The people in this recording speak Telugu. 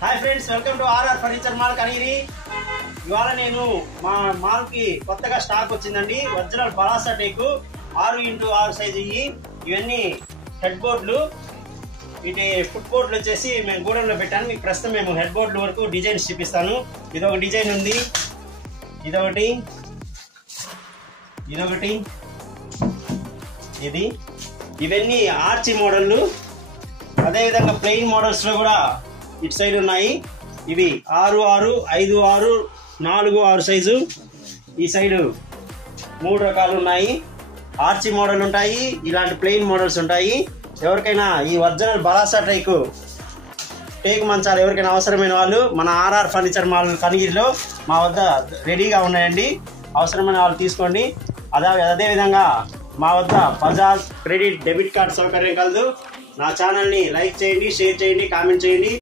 Hi friends, welcome to RR furniture mall Kanigiri. ఇవాళ నేను మా మాల్ కి కొత్తగా స్టాక్ వచ్చిందండి. ఒరిజినల్ పలాసా టేకు 6x6 సైజు ఇవన్నీ హెడ్ బోర్డులు. ఇది ఫుట్ బోర్డులు వచ్చేసి మేము గూడెంలో పెట్టాను. మీకు ప్రస్తుతం మేము హెడ్ బోర్డుల వరకు డిజైన్స్ చూపిస్తాను. ఇదొక డిజైన్ ఉంది, ఇదొకటి, ఇది. ఇవన్నీ ఆర్చి మోడళ్ళు. అదేవిధంగా ప్లెయిన్ మోడల్స్లో కూడా ఇటు సైడ్ ఉన్నాయి. ఇవి 6x6, 5x6, 4x6 సైజు. ఈ సైడు 3 రకాలు ఉన్నాయి. ఆర్చి మోడల్ ఉంటాయి, ఇలాంటి ప్లెయిన్ మోడల్స్ ఉంటాయి. ఎవరికైనా ఈ ఒరిజినల్ పలాసా టేకు మంచాలు ఎవరికైనా అవసరమైన వాళ్ళు మన ఆర్ఆర్ ఫర్నిచర్ మాల్ కనిగిరిలో మా వద్ద రెడీగా ఉన్నాయండి. అవసరమైన వాళ్ళు తీసుకోండి. అదేవిధంగా మా వద్ద బజాజ్ క్రెడిట్ డెబిట్ కార్డ్ సౌకర్యం కలదు. నా ఛానల్ని లైక్ చేయండి, షేర్ చేయండి, కామెంట్ చేయండి.